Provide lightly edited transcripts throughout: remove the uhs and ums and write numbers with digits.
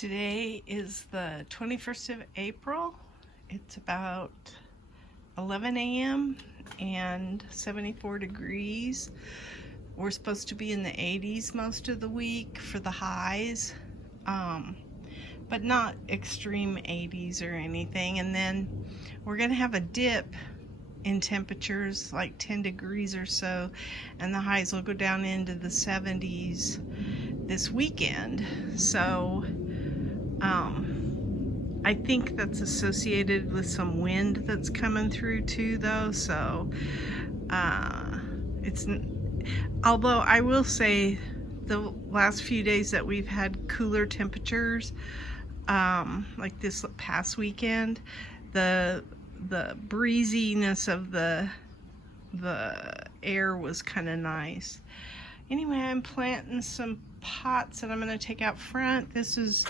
Today is the 21st of April. It's about 11 a.m. and 74 degrees. We're supposed to be in the 80s most of the week for the highs, but not extreme 80s or anything. And then we're going to have a dip in temperatures, like 10 degrees or so, and the highs will go down into the 70s this weekend. So I think that's associated with some wind that's coming through too, though. So although I will say the last few days that we've had cooler temperatures, like this past weekend, the breeziness of the air was kind of nice. Anyway, I'm planting some pots that I'm going to take out front. This is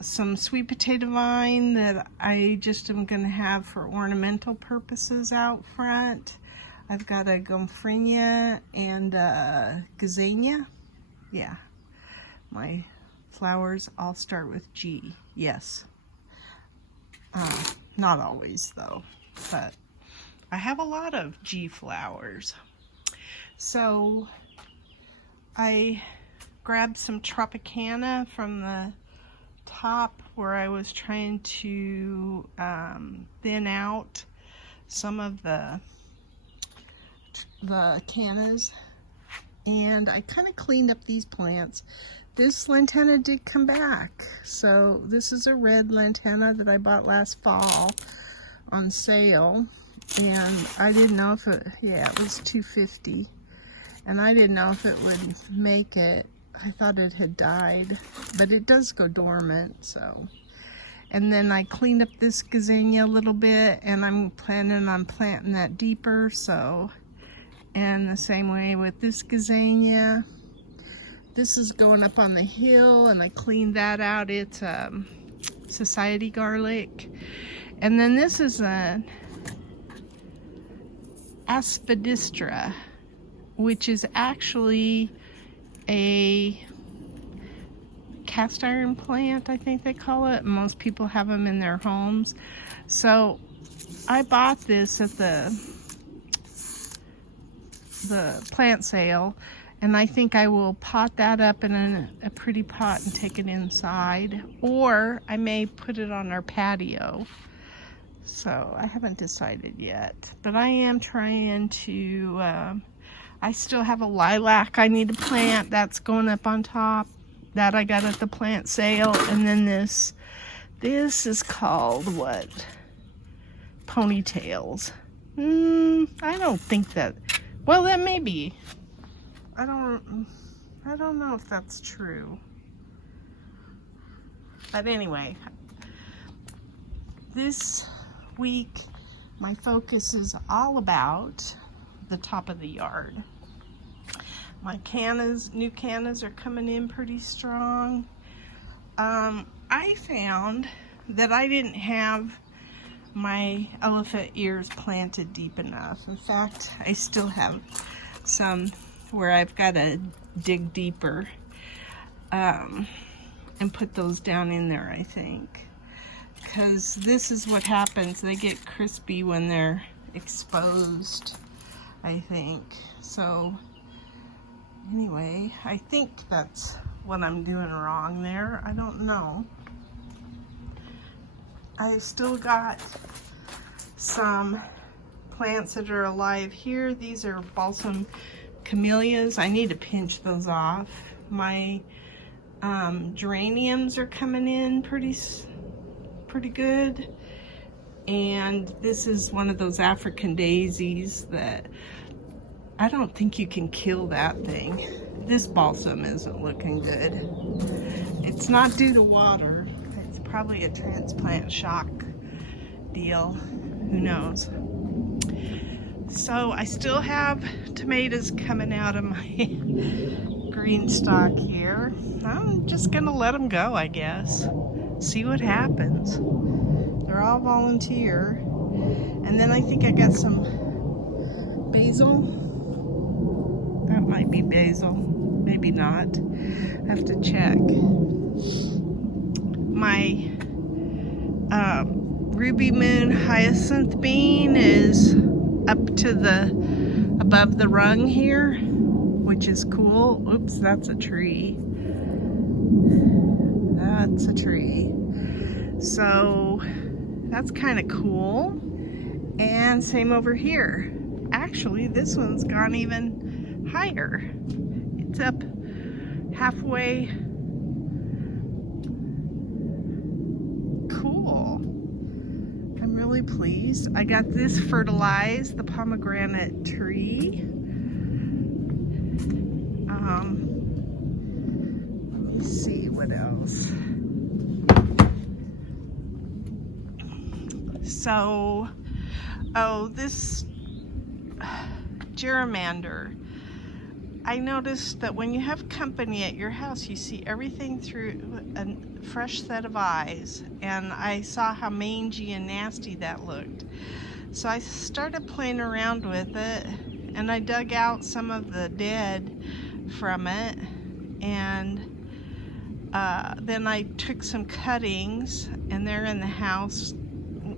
some sweet potato vine that I just am going to have for ornamental purposes out front. I've got a gomphrenia and a gazania. Yeah, my flowers all start with G. Yes. Not always though, but I have a lot of G flowers. So I grabbed some Tropicana from the top where I was trying to thin out some of the cannas, and I kind of cleaned up these plants. This lantana did come back. So this is a red lantana that I bought last fall on sale, and I didn't know if it, yeah, it was $2.50, and I didn't know if it would make it. I thought it had died, but it does go dormant. So, and then I cleaned up this gazania a little bit, and I'm planning on planting that deeper. So, and the same way with this gazania. This is going up on the hill, and I cleaned that out. It's society garlic. And then this is an aspidistra, which is actually a cast iron plant, I think they call it. Most people have them in their homes. So I bought this at the plant sale, and I think I will pot that up in a pretty pot and take it inside, or I may put it on our patio. So I haven't decided yet, but I am trying to, I still have a lilac I need to plant. That's going up on top. That I got at the plant sale. And then this is called what? Ponytails. I don't think that, well, that may be. I don't know if that's true. But anyway, this week my focus is all about the top of the yard. My new cannas are coming in pretty strong. I found that I didn't have my elephant ears planted deep enough. In fact, I still have some where I've got to dig deeper and put those down in there, I think. Because this is what happens. They get crispy when they're exposed, I think. So anyway, I think that's what I'm doing wrong there. I don't know. I still got some plants that are alive here. These are balsam camellias. I need to pinch those off. My geraniums are coming in pretty good. And this is one of those African daisies that I don't think you can kill that thing. This balsam isn't looking good. It's not due to water. It's probably a transplant shock deal. Who knows? So I still have tomatoes coming out of my GreenStalk here. I'm just gonna let them go, I guess. See what happens. They're all volunteer. And then I think I got some basil. That might be basil, maybe not. I have to check. My ruby moon hyacinth bean is up to the above the rung here, which is cool. Oops, that's a tree. That's a tree. So that's kind of cool. And same over here. Actually, this one's gone even higher. It's up halfway. Cool. I'm really pleased. I got this fertilized, the pomegranate tree. Let me see what else. So, oh, this geranimander. I noticed that when you have company at your house, you see everything through a fresh set of eyes. And I saw how mangy and nasty that looked. So I started playing around with it, and I dug out some of the dead from it. And then I took some cuttings, and they're in the house,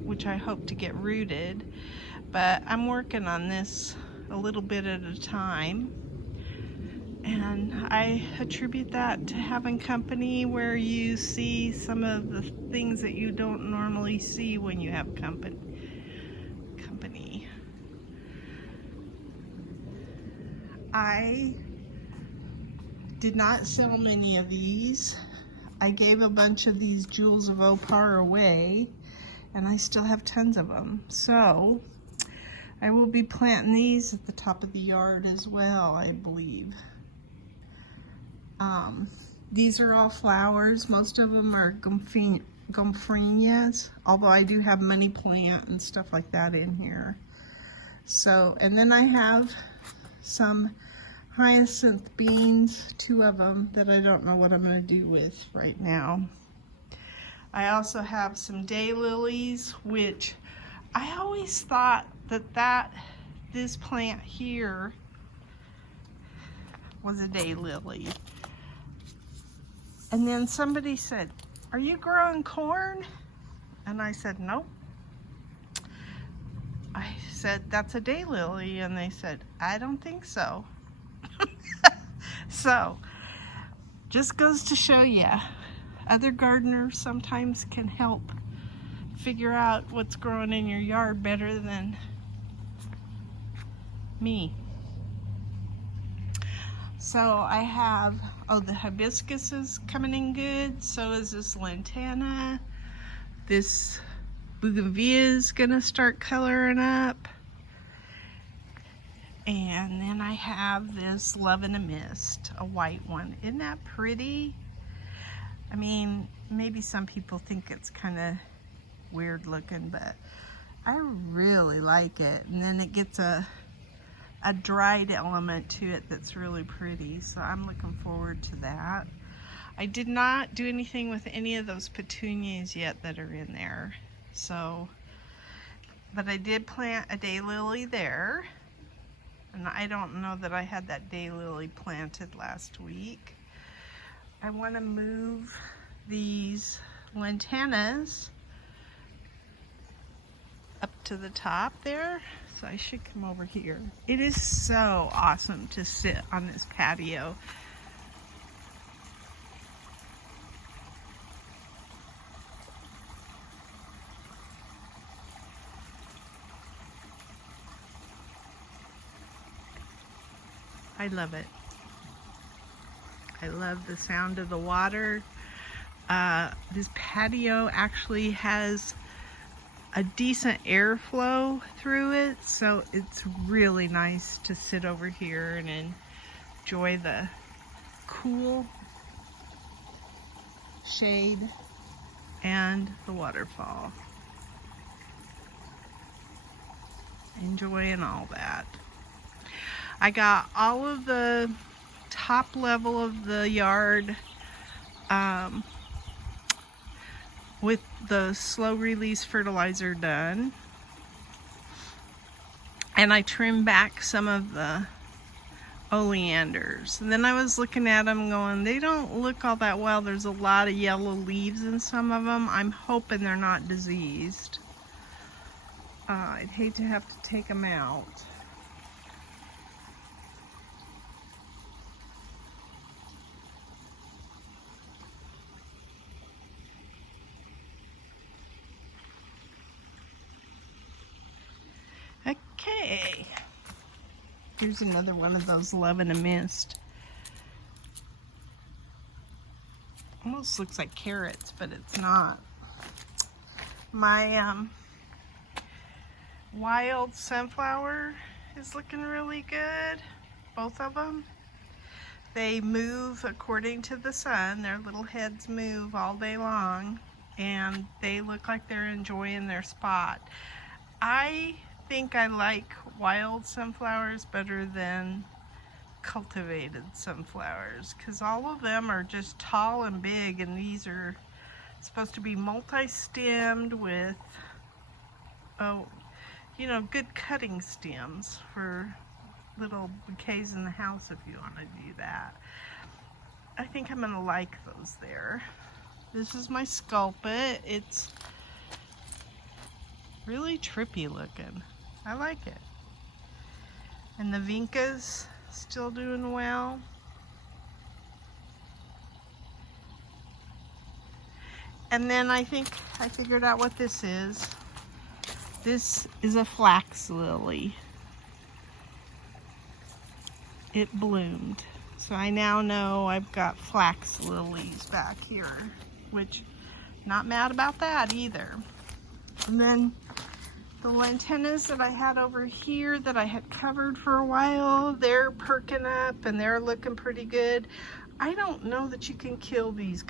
which I hope to get rooted. But I'm working on this a little bit at a time. And I attribute that to having company, where you see some of the things that you don't normally see when you have company. I did not sell many of these. I gave a bunch of these Jewels of Opar away, and I still have tons of them. So I will be planting these at the top of the yard as well, I believe. These are all flowers. Most of them are gomphenias, although I do have money plant and stuff like that in here. So, and then I have some hyacinth beans, 2 of them, that I don't know what I'm going to do with right now. I also have some daylilies, which I always thought that this plant here was a daylily. And then somebody said, "Are you growing corn?" And I said, "Nope." I said, "That's a daylily." And they said, "I don't think so." So, just goes to show you, other gardeners sometimes can help figure out what's growing in your yard better than me. So I have, oh, the hibiscus is coming in good. So is this lantana. This bougainvillea is gonna start coloring up. And then I have this Love in a Mist, a white one. Isn't that pretty? I mean, maybe some people think it's kind of weird looking, but I really like it. And then it gets a dried element to it that's really pretty, so I'm looking forward to that. I did not do anything with any of those petunias yet that are in there, so, but I did plant a daylily there, and I don't know that I had that daylily planted last week. I want to move these lantanas up to the top there. So I should come over here. It is so awesome to sit on this patio. I love it. I love the sound of the water. This patio actually has a decent airflow through it, so it's really nice to sit over here and enjoy the cool shade and the waterfall. Enjoying all that. I got all of the top level of the yard with the slow release fertilizer done, and I trimmed back some of the oleanders. And then I was looking at them going, they don't look all that well. There's a lot of yellow leaves in some of them. I'm hoping they're not diseased. I'd hate to have to take them out. Okay. Here's another one of those Love in a Mist. Almost looks like carrots, but it's not. My wild sunflower is looking really good. Both of them. They move according to the sun. Their little heads move all day long, and they look like they're enjoying their spot. I think I like wild sunflowers better than cultivated sunflowers, because all of them are just tall and big, and these are supposed to be multi-stemmed with, oh, you know, good cutting stems for little bouquets in the house if you want to do that. I think I'm gonna like those there. This is my sculpit. It's really trippy looking. I like it. And the vincas still doing well. And then I think I figured out what this is. This is a flax lily. It bloomed. So I now know I've got flax lilies back here, which not mad about that either. And then the lantanas that I had over here that I had covered for a while, they're perking up and they're looking pretty good. I don't know that you can kill these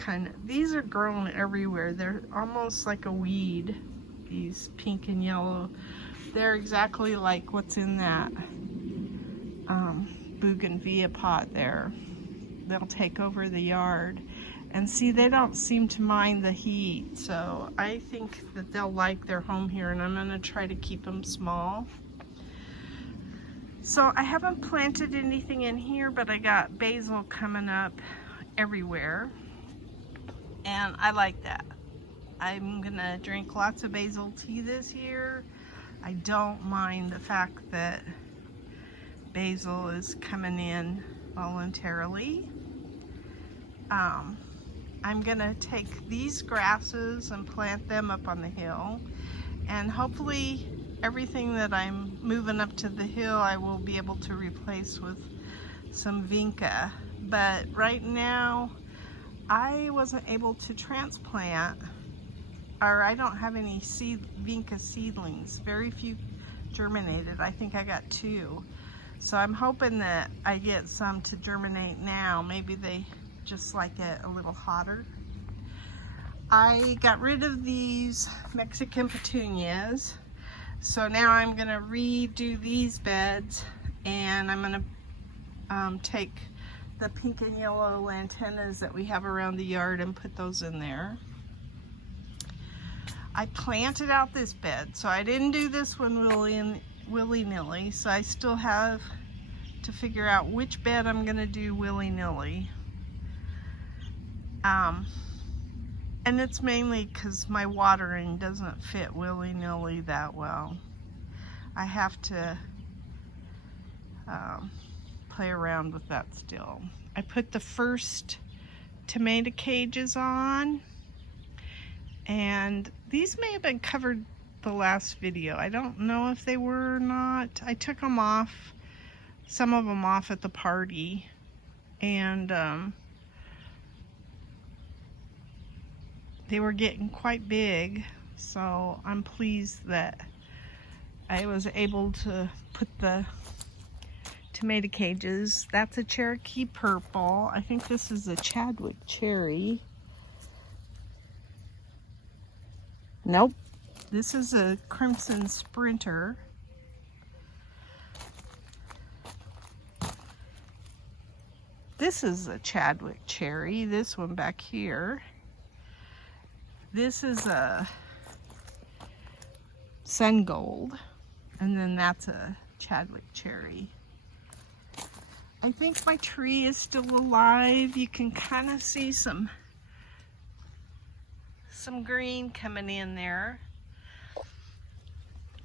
these are grown everywhere. They're almost like a weed, these pink and yellow. They're exactly like what's in that bougainvillea pot there. They'll take over the yard. And see, they don't seem to mind the heat, so I think that they'll like their home here, and I'm going to try to keep them small. So I haven't planted anything in here, but I got basil coming up everywhere, and I like that. I'm going to drink lots of basil tea this year. I don't mind the fact that basil is coming in voluntarily. I'm gonna take these grasses and plant them up on the hill, and hopefully everything that I'm moving up to the hill I will be able to replace with some vinca. But right now I wasn't able to transplant, or I don't have any vinca seedlings. Very few germinated. I think I got 2. So I'm hoping that I get some to germinate now. Maybe they just like it a little hotter. I got rid of these Mexican petunias, so now I'm gonna redo these beds, and I'm gonna take the pink and yellow lantanas that we have around the yard and put those in there. I planted out this bed, so I didn't do this one willy-nilly, so I still have to figure out which bed I'm gonna do willy-nilly. And it's mainly because my watering doesn't fit willy-nilly that well. I have to play around with that still. I put the first tomato cages on, and these may have been covered the last video. I don't know if they were or not. I took them off, some of them off at the party, and they were getting quite big, so I'm pleased that I was able to put the tomato cages. That's a Cherokee purple. I think this is a Chadwick cherry. Nope, this is a Crimson Sprinter. This is a Chadwick cherry, this one back here. This is a Sun Gold, and then that's a Chadwick cherry. I think my tree is still alive. You can kind of see some green coming in there.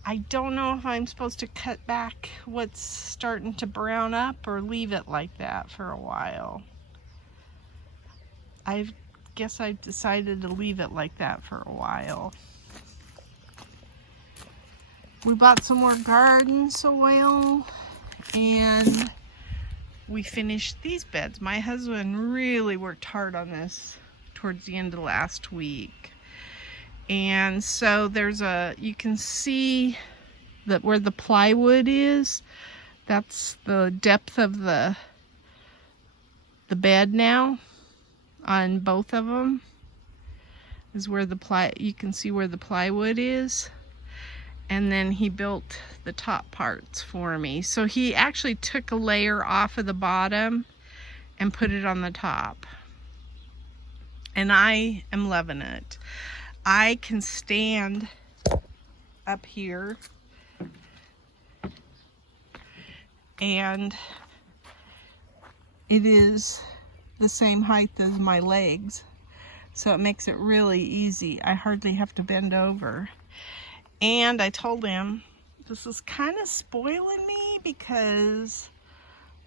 I don't know if I'm supposed to cut back what's starting to brown up or leave it like that for a while. I guess I decided to leave it like that for a while. We bought some more garden soil and we finished these beds. My husband really worked hard on this towards the end of last week. And so you can see that where the plywood is, that's the depth of the bed now on both of them, is where you can see where the plywood is. And then he built the top parts for me. So he actually took a layer off of the bottom and put it on the top. And I am loving it. I can stand up here and it is the same height as my legs. So it makes it really easy. I hardly have to bend over. And I told him this is kind of spoiling me because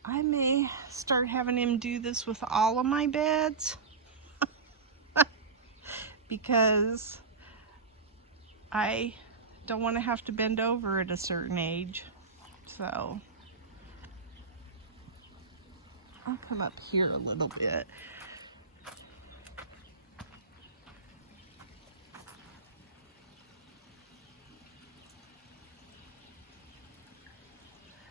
I may start having him do this with all of my beds. Because I don't want to have to bend over at a certain age. So I'll come up here a little bit.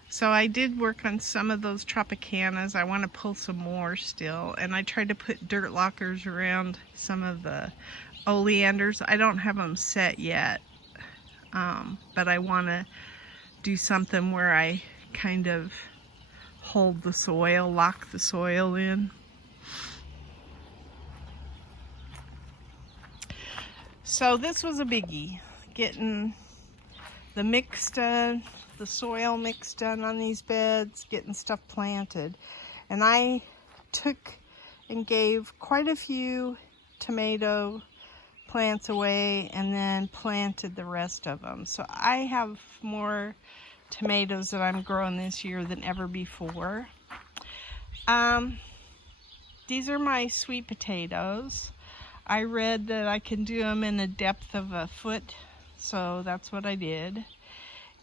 So I did work on some of those Tropicanas. I want to pull some more still. And I tried to put dirt lockers around some of the oleanders. I don't have them set yet. But I want to do something where I kind of hold the soil, lock the soil in. So this was a biggie. Getting the soil mix done on these beds, getting stuff planted. And I took and gave quite a few tomato plants away and then planted the rest of them. So I have more tomatoes that I'm growing this year than ever before. These are my sweet potatoes. I read that I can do them in a depth of a foot, so that's what I did.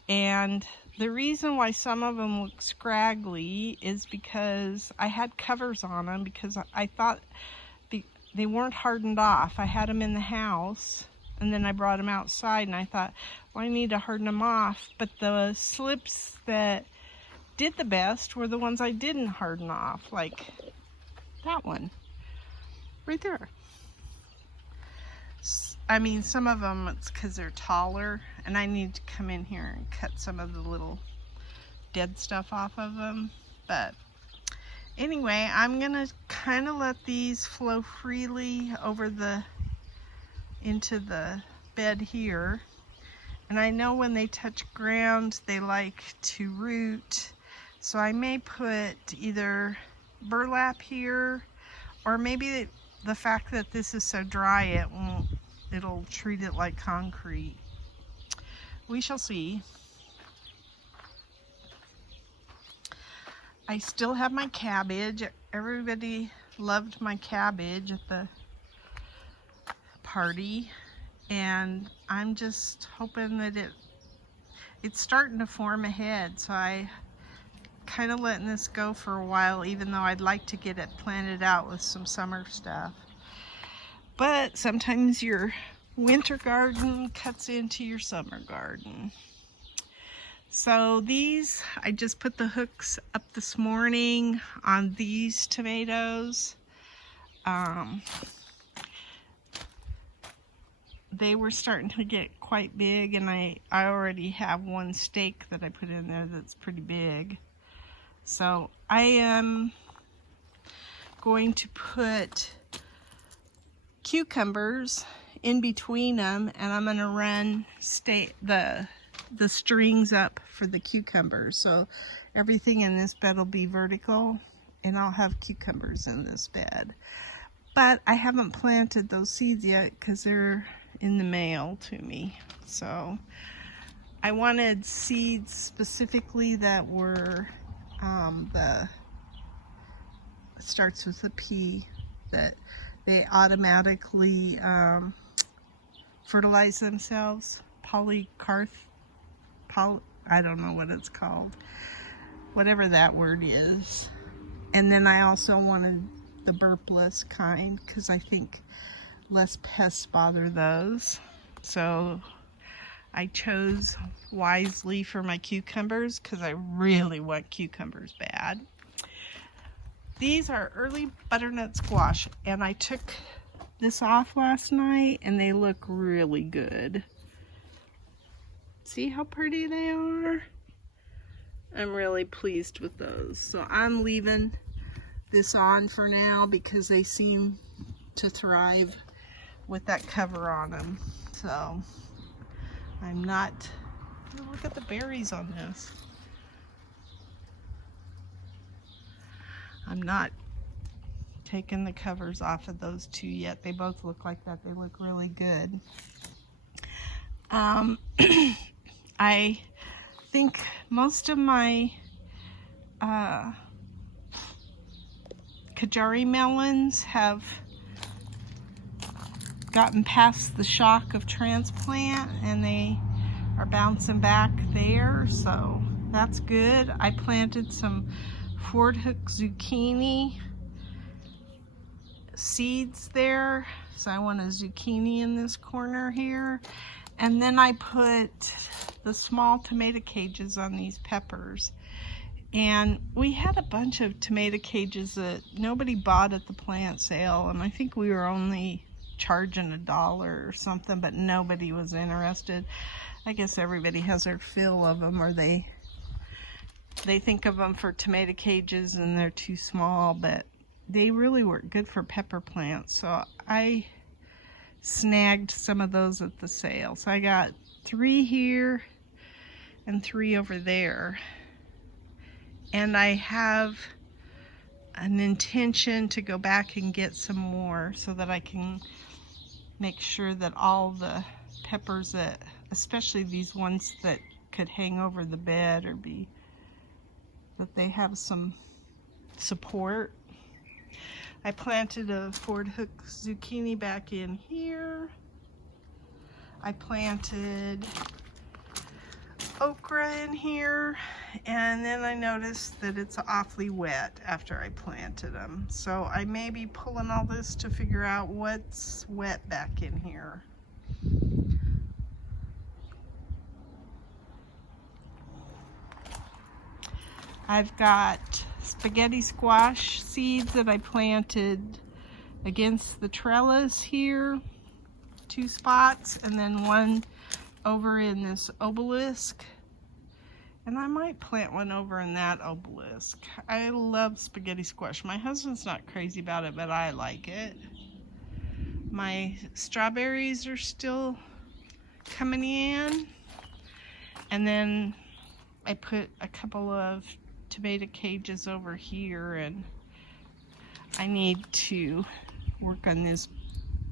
And the reason why some of them look scraggly is because I had covers on them because I thought they weren't hardened off. I had them in the house and then I brought them outside and I thought, well, I need to harden them off. But the slips that did the best were the ones I didn't harden off, like that one right there. I mean, some of them it's because they're taller and I need to come in here and cut some of the little dead stuff off of them. But anyway, I'm gonna kind of let these flow freely over into the bed here. And I know when they touch ground, they like to root. So I may put either burlap here, or maybe the fact that this is so dry, it'll treat it like concrete. We shall see. I still have my cabbage. Everybody loved my cabbage at the party, and I'm just hoping that it's starting to form a head, so I kind of letting this go for a while, even though I'd like to get it planted out with some summer stuff. But sometimes your winter garden cuts into your summer garden. So these, I just put the hooks up this morning on these tomatoes. They were starting to get quite big, and I already have one stake that I put in there that's pretty big. So I am going to put cucumbers in between them, and I'm going to run the strings up for the cucumbers. So everything in this bed will be vertical, and I'll have cucumbers in this bed. But I haven't planted those seeds yet because they're in the mail to me. So I wanted seeds specifically that were starts with a P, that they automatically fertilize themselves. I don't know what it's called, whatever that word is. And then I also wanted the burpless kind because I think less pests bother those. So I chose wisely for my cucumbers because I really want cucumbers bad. These are early butternut squash, and I took this off last night and they look really good. See how pretty they are? I'm really pleased with those. So I'm leaving this on for now because they seem to thrive with that cover on them. So I'm not, look at the berries on this. I'm not taking the covers off of those two yet. They both look like that. They look really good. I think most of my Kajari melons have gotten past the shock of transplant and they are bouncing back there, so that's good. I planted some Ford Hook zucchini seeds there, so I want a zucchini in this corner here. And then I put the small tomato cages on these peppers. And we had a bunch of tomato cages that nobody bought at the plant sale, and I think we were only charging $1 or something, but nobody was interested. I guess everybody has their fill of them, or they think of them for tomato cages and they're too small, but they really work good for pepper plants. So I snagged some of those at the sale. So I got 3 here and 3 over there. And I have an intention to go back and get some more so that I can make sure that all the peppers, that, especially these ones that could hang over the bed or be, that they have some support. I planted a Ford Hook zucchini back in here. I planted okra in here, and then I noticed that it's awfully wet after I planted them. So I may be pulling all this to figure out what's wet back in here. I've got spaghetti squash seeds that I planted against the trellis here, 2 spots, and then 1 over in this obelisk, and I might plant 1 over in that obelisk. I love spaghetti squash. My husband's not crazy about it, but I like it. My strawberries are still coming in, and then I put a couple of tomato cages over here, and I need to work on this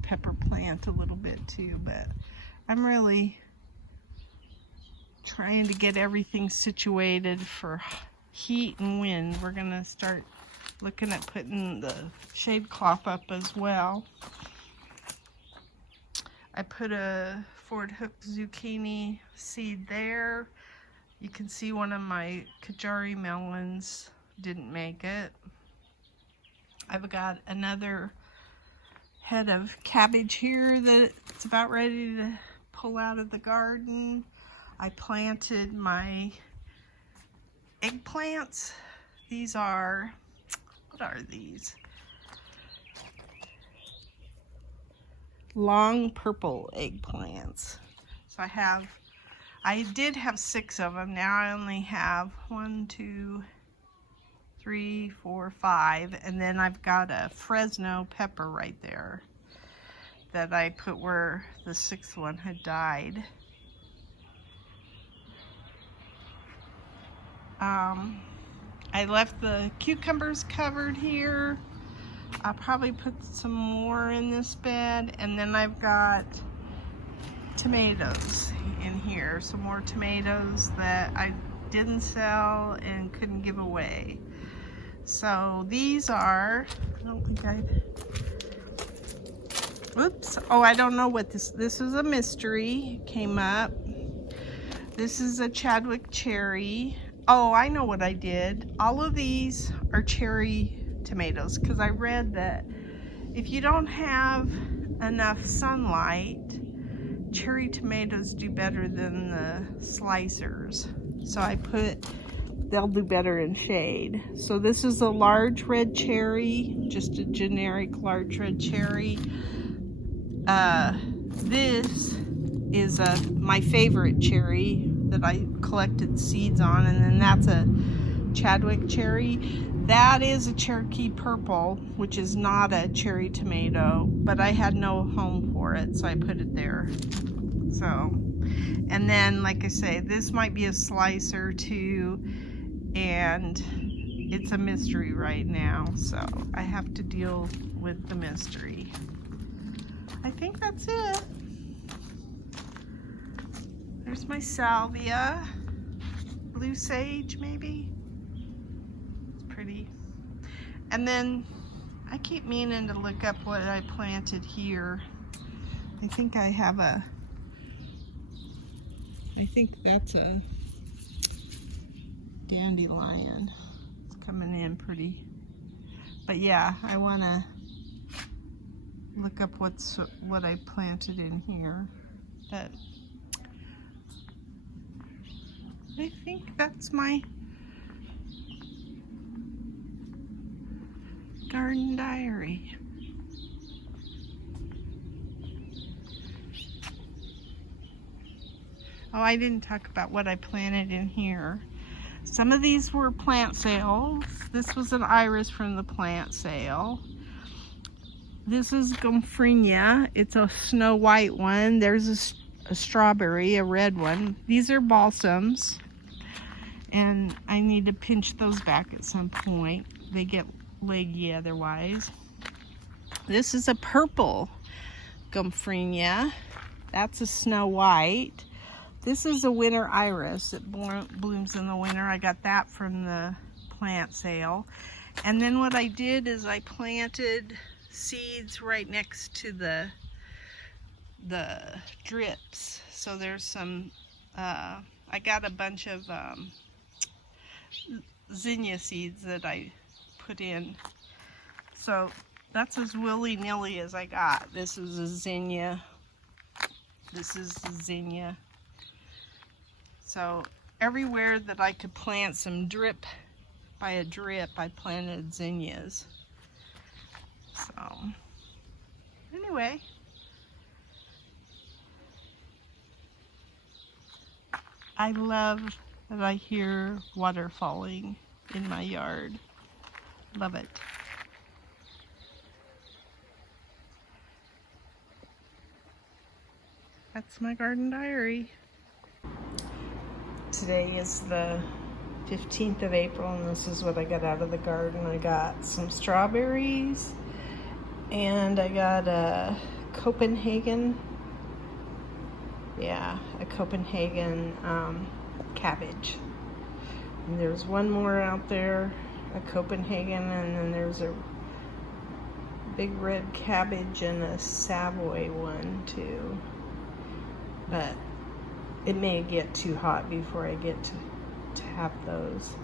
pepper plant a little bit too, but I'm really trying to get everything situated for heat and wind. We're gonna start looking at putting the shade cloth up as well. I put a Ford Hook zucchini seed there. You can see one of my Kajari melons didn't make it. I've got another head of cabbage here that's about ready to pull out of the garden. I planted my eggplants. These are, what are these? Long purple eggplants. So I did have 6 of them. Now I only have 1, 2, 3, 4, 5, and then I've got a Fresno pepper right there that I put where the 6th one had died. I left the cucumbers covered here. I'll probably put some more in this bed, and then I've got tomatoes in here, some more tomatoes that I didn't sell and couldn't give away. So these are, I don't think oops, oh, I don't know what this is a mystery, came up. This is a Chadwick cherry. Oh, I know what I did. All of these are cherry tomatoes, because I read that if you don't have enough sunlight, cherry tomatoes do better than the slicers. So I put, they'll do better in shade. So this is a large red cherry, just a generic large red cherry. This is my favorite cherry that I collected seeds on, and then that's a Chadwick cherry. That is a Cherokee purple, which is not a cherry tomato, but I had no home for it, so I put it there. So, and then, like I say, this might be a slicer too, and it's a mystery right now, so I have to deal with the mystery. I think that's it. There's my salvia, blue sage maybe. It's pretty. And then I keep meaning to look up what I planted here. I think I have I think that's a dandelion. It's coming in pretty. But yeah, I want to look up what I planted in here. But I think that's my garden diary. Oh, I didn't talk about what I planted in here. Some of these were plant sales. This was an iris from the plant sale. This is Gomphrenia. It's a snow white one. There's a strawberry, a red one. These are balsams, and I need to pinch those back at some point. They get leggy otherwise. This is a purple Gomphrenia. That's a snow white. This is a winter iris. It blooms in the winter. I got that from the plant sale. And then what I did is I planted seeds right next to the drips. So there's some, I got a bunch of zinnia seeds that I put in. So that's as willy-nilly as I got. This is a zinnia. This is the zinnia. So everywhere that I could plant some drip by a drip, I planted zinnias. So anyway, I love that I hear water falling in my yard. Love it. That's my garden diary. Today is the 15th of April, and this is what I got out of the garden. I got some strawberries, and I got a Copenhagen, a Copenhagen cabbage. And there's one more out there, a Copenhagen, and then there's a big red cabbage and a Savoy one too. But it may get too hot before I get to have those.